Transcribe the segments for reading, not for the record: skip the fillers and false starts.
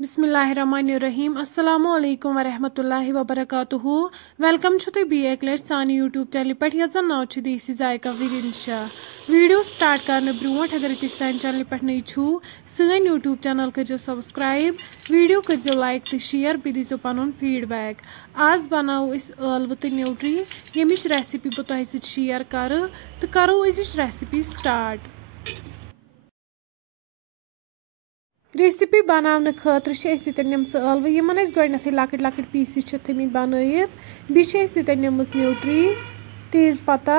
बिस्मिल्लाहिर्रहमानिर्रहीम अस्सलामुअलैकुम वरहमतुल्लाहि वबरकातुहू वेलकम तुम बी एक लट सान यूट्यूब चैनल पे ये नाव देसी जायका विदिन शाह वीडियो स्टार्ट करने ब्रोट अगर तुम सान चैनल पे नई छू सान यूट्यूब चैनल करो सब्सक्राइब वीडियो करो लाइक तो शेयर बे दीजो पन फीडबैक आज बनाओ अलव तो न्यूट्री यमिच रेसिपी बह तुह सत शेयर कर तो करो अजिच रेसिपी स्टार्ट। रेसिपी बनाने खतर नम अलव यमन गोडनथी लकट लकट पीस थमित बनत बे नम न्यूट्री तेज पत्ता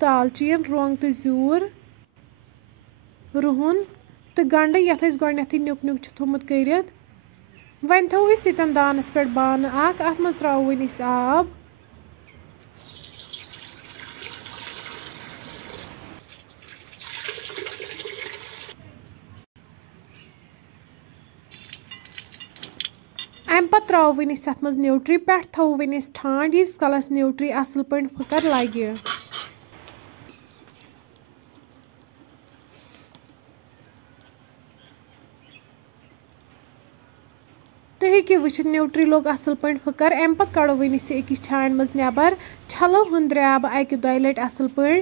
दालचीन रोंग तो ज़ूर रुहन तो गंड यथ गोडनथी नुक नुक थोमुत कर वन थो यतन दानस पे बान अत मज त्रो वन आब अम पे त्रो वन अत मज न्यूट्री पे थो वन ठंड यीस कलस न्यूट्री असल पे फकर लगे तुम हेको वुचित न्यूट्री लोग असल पे फकर अम पे कड़ो वन अकिस छान मज नबर छलो हन द्राव अकि दो लट असल पे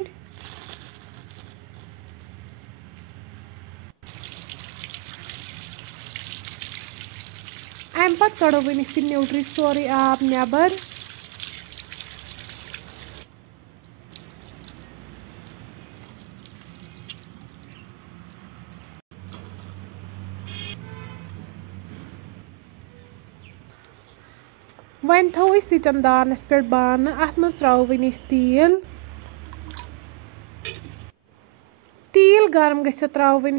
अम पे कड़ो वन न्यूट्री सोरे आब नबर वन थो यतन दानस पे बान अत मज त्रो वन तील गर्म गसित त्रो वन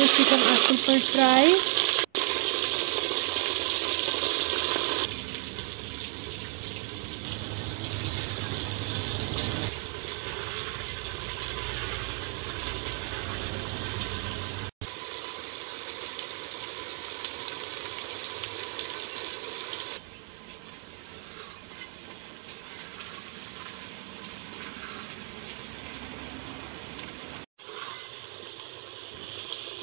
यतन असल पे फ्राई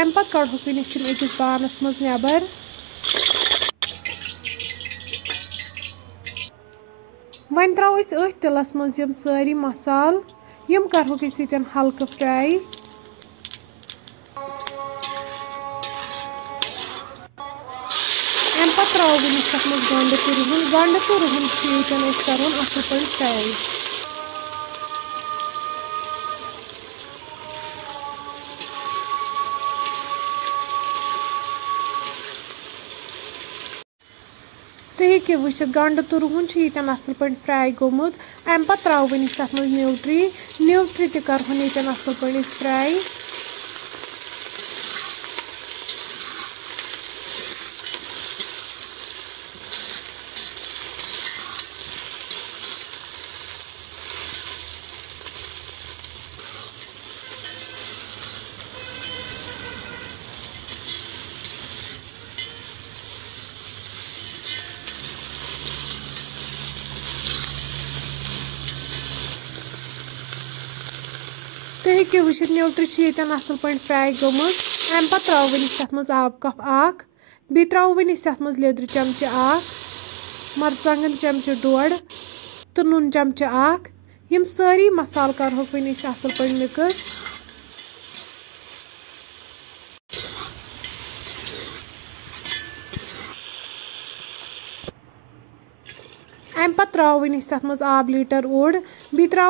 अम पे कड़ोक वन अकिस बानस मज नबर वन त्रो अथ तिलस मज यम सारी मसाल यम करोक यतन हल्क फ्राई अम पे त्रो वन तथ मज गंड तो रुहन यतन कर असल पे फ्राई तुम हेको वुचित गंड तो रुहन यतन असल पे फ्राई गोमुत अम पे त्रो वन तथ मज न्यूट्री तो करहन यतन असल पे फ्राई तुम हेको वुचित न्यूट्री यतन असल पे फ्राई गोमुत अम पे त्रो वन तथ मज आब कप बे त्रो वन तथ मज लेदर चमचे मरचांगन चमचे डोड़ तो नून चमचे यम सारी मसाल करहोक वन असल पे मिक्स अम पे त्रो वन तथ मज आब लीटर ओड़ बे त्रो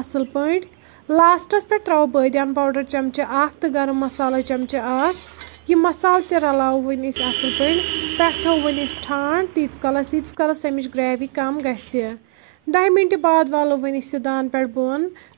असल पे लास्टस पे त्रो बादियान पाउडर चमचे तो गरम मसाला चमचे यह मसाल ते रलावो वन असल पे थो वन ठंड तीस कलस अमिच ग्रेवी कम गि 10 मिनट बाद वालो वन दान पे बन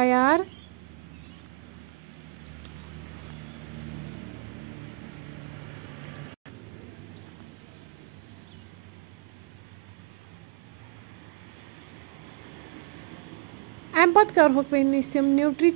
तैयार। अम पे करहोक वन न्यूट्री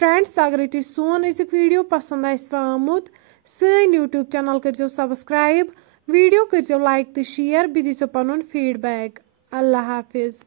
फ्रेंड्स अगर तुम सोन अजुक वीडियो पसंद आमुत सान यूट्यूब चैनल करो सब्सक्राइब वीडियो करियो लाइक तो शेयर, बी दीजियो पनुन फीडबैक। अल्लाह हाफिज़।